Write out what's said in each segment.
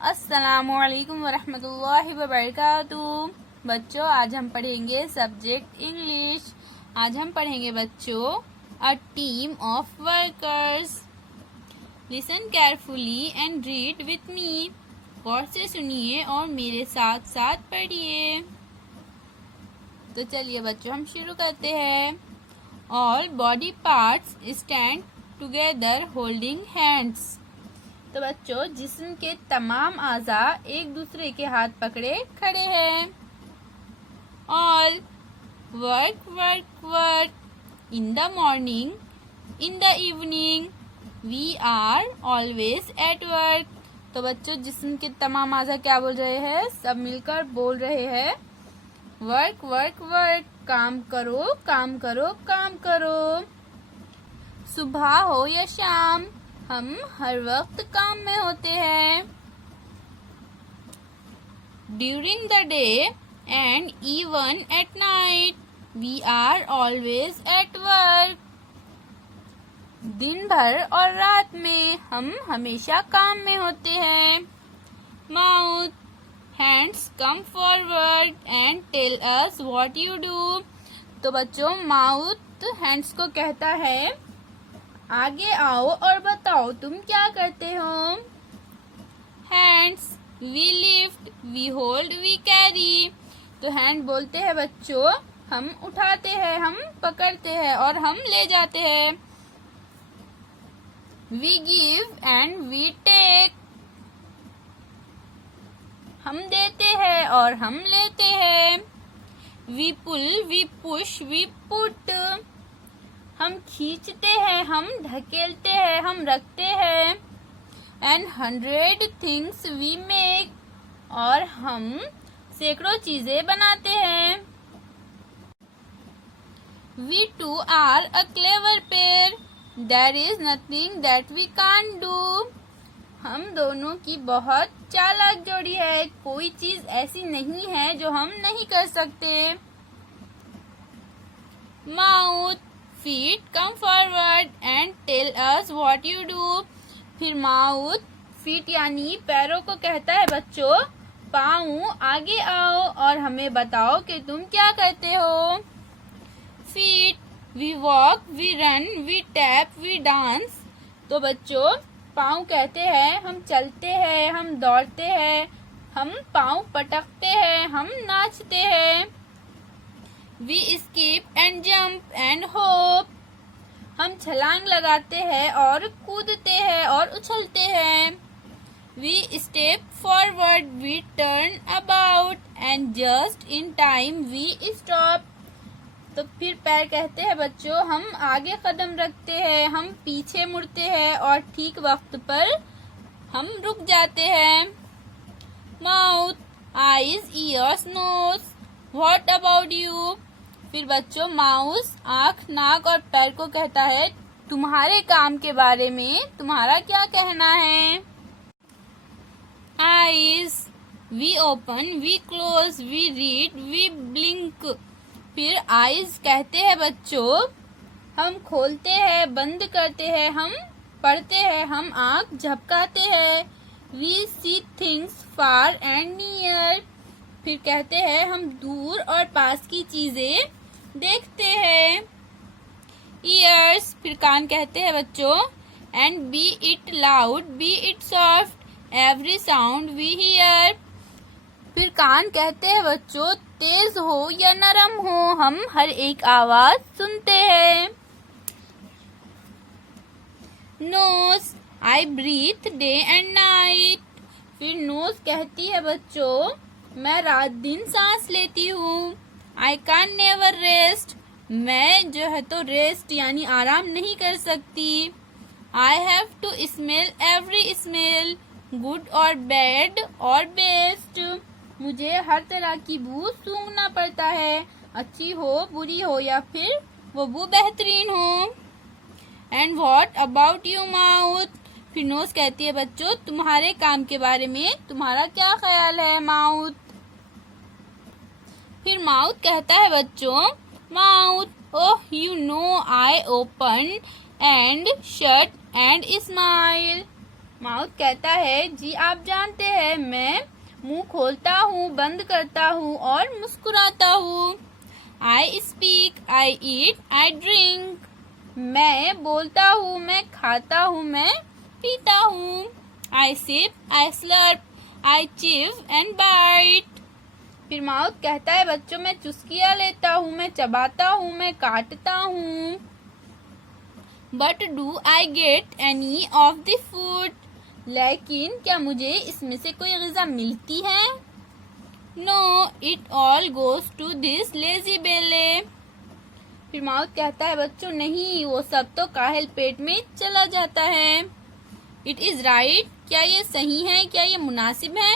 अस्सलामुअलैकुम वरहमतुल्लाहि वबरकातुहू। बच्चों, आज हम पढ़ेंगे सब्जेक्ट इंग्लिश। आज हम पढ़ेंगे बच्चों a team of workers. Listen carefully and read with me. गौर से सुनिए और मेरे साथ साथ पढ़िए। तो चलिए बच्चों, हम शुरू करते हैं। All body parts stand together holding hands. तो बच्चों, जिस्म के तमाम आज़ा एक दूसरे के हाथ पकड़े खड़े हैं। All work work work in the morning in the evening we are always at work. तो बच्चों, जिस्म के तमाम आज़ा क्या बोल रहे हैं? सब मिलकर बोल रहे हैं वर्क वर्क वर्क, काम करो काम करो काम करो। सुबह हो या शाम, हम हर वक्त काम में होते हैं। During the day and even at night we are always at work. दिन भर और रात में हम हमेशा काम में होते हैं। Mouth hands come forward and tell us what you do. तो बच्चों, माउथ हैंड्स को कहता है आगे आओ और बताओ तुम क्या करते हो। Hands we lift we hold we carry. तो हैंड बोलते हैं बच्चों हम उठाते हैं, हम पकड़ते हैं और हम ले जाते हैं। We give and we take. हम देते हैं और हम लेते हैं। We pull we push we put. हम खींचते हैं, हम ढकेलते हैं, हम रखते हैं। And 100 things we make. और हम सैकड़ों चीजें बनाते हैं। We two are a clever pair. There is nothing that we can't do. हम दोनों की बहुत चालाक जोड़ी है, कोई चीज ऐसी नहीं है जो हम नहीं कर सकते। Mouth feet come forward and tell us what you do. फिर माउथ फीट यानी पैरों को कहता है बच्चों पाँव आगे आओ और हमें बताओ कि तुम क्या करते हो। Feet we walk we run we tap we dance. तो बच्चों, पाँव कहते हैं हम चलते हैं, हम दौड़ते हैं, हम पाँव पटकते हैं, हम नाचते हैं। We skip and jump and hop. हम छलांग लगाते हैं और कूदते हैं और उछलते हैं। We step forward we turn about and just in time we stop. तो फिर पैर कहते हैं बच्चों हम आगे कदम रखते हैं, हम पीछे मुड़ते हैं और ठीक वक्त पर हम रुक जाते हैं। Mouth eyes ears knows what about you. फिर बच्चों, माउस आँख नाक और पैर को कहता है तुम्हारे काम के बारे में तुम्हारा क्या कहना है। Eyes we open we close we read we blink. फिर आईज कहते हैं बच्चों हम खोलते हैं, बंद करते हैं, हम पढ़ते हैं, हम आँख झपकाते हैं। We see things far and near. फिर कहते हैं हम दूर और पास की चीजें देखते हैं। ईयर्स फिर कान कहते हैं बच्चों and be it loud be it soft every sound we hear. फिर कान कहते हैं बच्चों तेज हो या नरम हो, हम हर एक आवाज सुनते हैं। Nose I breathe day and night. फिर नोज कहती है बच्चों मैं रात दिन सांस लेती हूँ। I can never rest. मैं जो है तो रेस्ट यानी आराम नहीं कर सकती। I have to smell every smell good और बैड और बेस्ट। मुझे हर तरह की बू सूंघना पड़ता है, अच्छी हो बुरी हो या फिर वो बू बेहतरीन हो। And what about you mouth. फिर नोज कहती है बच्चों तुम्हारे काम के बारे में तुम्हारा क्या ख्याल है माउथ। फिर माउथ कहता है बच्चों mouth oh you know I open and shut and smile. Mouth कहता है जी आप जानते हैं मैं मुंह खोलता हूँ, बंद करता हूँ और मुस्कुराता हूँ। I speak, I eat, I drink. मैं बोलता हूँ, मैं खाता हूँ, मैं पीता हूँ। I sip, I slurp, I chew and bite. फिर माउथ कहता है बच्चों मैं चुस्कियाँ लेता हूँ, मैं चबाता हूँ, मैं काटता हूँ। But do I get any of the food? लेकिन क्या मुझे इसमें से कोई ग़िज़ा मिलती है? No, it all goes to this lazy belly. फिर माउथ कहता है बच्चों नहीं, वो सब तो काहिल पेट में चला जाता है। इट इज राइट, क्या ये सही है, क्या ये मुनासिब है?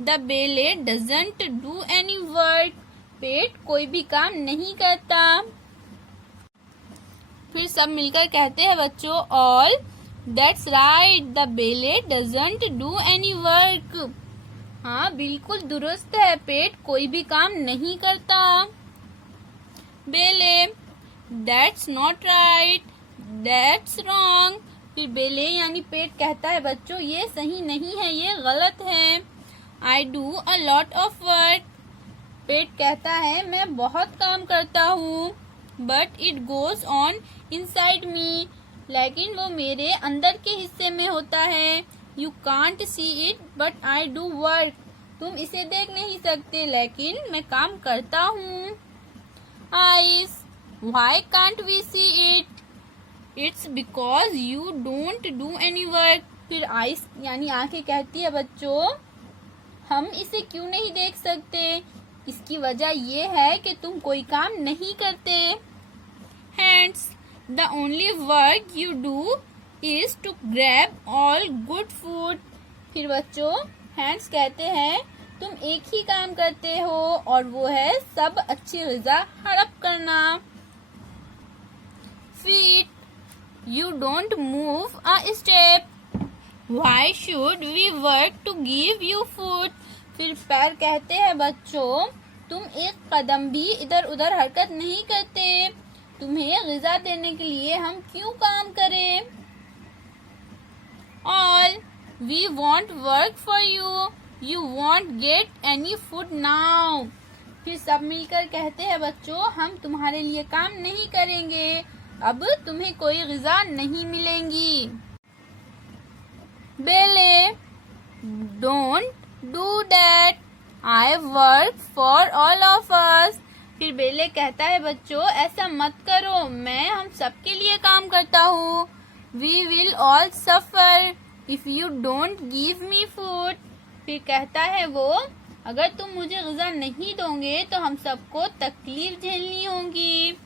द बेले डजंट डू एनी वर्क। पेट कोई भी काम नहीं करता। फिर सब मिलकर कहते हैं बच्चों ऑल दैट्स राइट, द बेले डजंट डू एनी वर्क। हाँ बिल्कुल दुरुस्त है, पेट कोई भी काम नहीं करता। बेले that's not right, that's wrong. फिर बेले यानी पेट कहता है बच्चों ये सही नहीं है, ये गलत है। I do a lot of work. पेट कहता है मैं बहुत काम करता हूँ। But it goes on inside me. लेकिन वो मेरे अंदर के हिस्से में होता है। You can't see it but I do work. तुम इसे देख नहीं सकते लेकिन मैं काम करता हूँ। Eyes, why can't we see it? It's because you don't do any work. फिर आईज यानी आंखें कहती है बच्चों हम इसे क्यों नहीं देख सकते? इसकी वजह ये है कि तुम कोई काम नहीं करते। Hands, the only work you do is to grab all good food. फिर बच्चों हैंड्स कहते हैं तुम एक ही काम करते हो और वो है सब अच्छी ग़िज़ा हड़प करना। Feet, you don't move a step. Why should we work to give you food? फिर पैर कहते हैं बच्चों तुम एक कदम भी इधर उधर हरकत नहीं करते। तुम्हें ग़िज़ा देने के लिए हम क्यों काम करें? All, we won't work for you, you won't get any food now. फिर सब मिलकर कहते हैं बच्चों हम तुम्हारे लिए काम नहीं करेंगे, अब तुम्हें कोई ग़िज़ा नहीं मिलेंगी। बेले, don't do that, I work for all of us. फिर बेले कहता है बच्चों ऐसा मत करो, मैं हम सबके लिए काम करता हूँ। We will all suffer if you don't give me food. फिर कहता है वो अगर तुम मुझे ग़िज़ा नहीं दोगे तो हम सबको तकलीफ झेलनी होगी।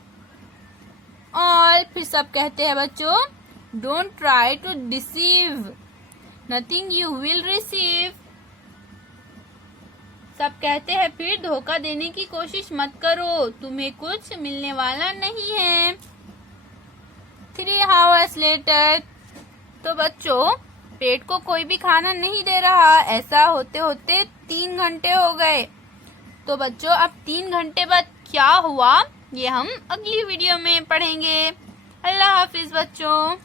और फिर सब कहते हैं बच्चों don't try to deceive, nothing you will receive. सब कहते हैं फिर धोखा देने की कोशिश मत करो, तुम्हें कुछ मिलने वाला नहीं है। 3 hours later, तो बच्चों पेट को कोई भी खाना नहीं दे रहा। ऐसा होते होते 3 घंटे हो गए। तो बच्चों अब 3 घंटे बाद क्या हुआ ये हम अगली वीडियो में पढ़ेंगे। अल्लाह हाफिज बच्चों।